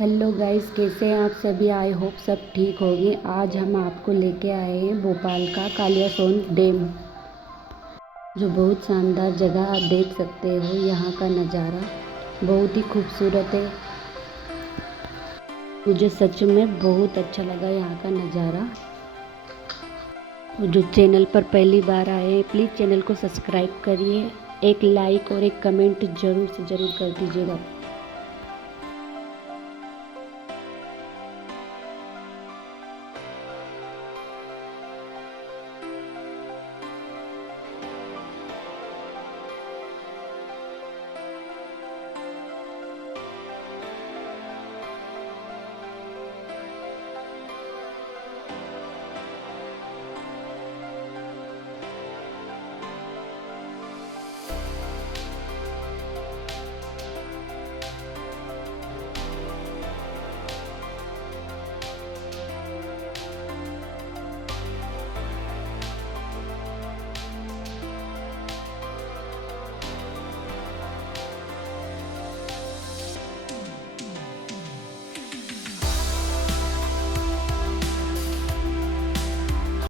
Hello guys, कैसे हैं आप सभी। आई होप सब ठीक होंगे। आज हम आपको लेके आए हैं भोपाल का कालियासोत डैम, जो बहुत शानदार जगह आप देख सकते हो। यहाँ का नज़ारा बहुत ही खूबसूरत है। मुझे सच में बहुत अच्छा लगा यहाँ का नज़ारा। जो चैनल पर पहली बार आए हैं, प्लीज़ चैनल को सब्सक्राइब करिए। एक लाइक और एक कमेंट ज़रूर से ज़रूर कर दीजिएगा।